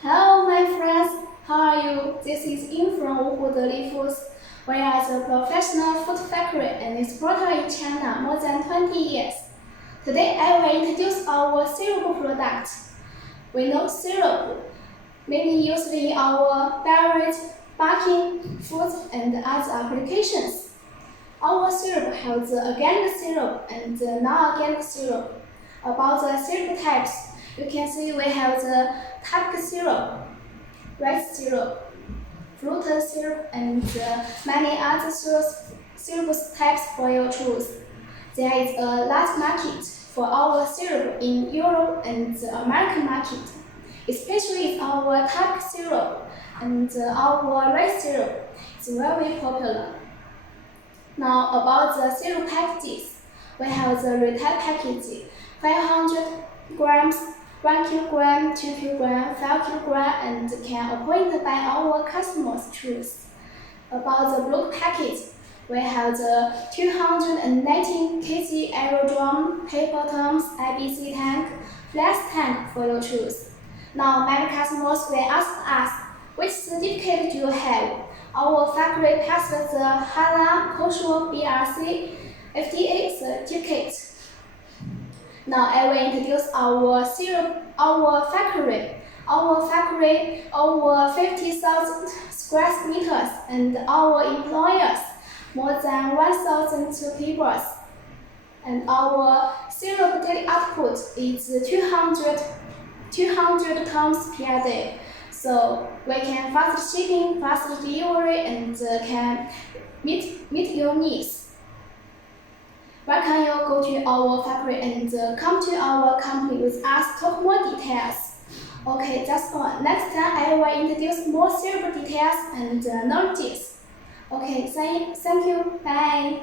Hello, my friends. How are you? This is Yin from Wuhu Deli Foods. We are a professional food factory and exporter in China more than 20 years. Today, I will introduce our syrup product. We know syrup may be used in our beverage, baking, food, and other applications. Our syrup has the organic syrup and the non-organic syrup. About the syrup types, you can see we have the tapioca syrup, rice syrup, fructose syrup, and many other syrup types for your choice. There is a large market for our syrup in Europe and the American market, especially our tapioca syrup and our rice syrup is very popular. Now about the syrup packages, we have the retail package, 500 grams, 1 kilogram, 2 kilogram, 5 kilogram, and can appointed by our customers' choice. About the bulk package, we have the 219 kg aerodrome, paper tubs, IBC Tank, Flexitank for your choice. Now many customers will ask us, which certificate do you have? Our factory passed the HALAL, Kosher, BRC, FDA certificate. Now I will introduce our factory. Our factory over 50,000 square meters and our employers more than 1,000 people. And our syrup daily output is 200 tons per day. So we can fast shipping, fast delivery, and can meet your needs. Why can't you go to our factory and come to our company with us, talk more details? Okay, that's all. Next time I will introduce more syrup details and knowledge. Okay, thank you. Bye.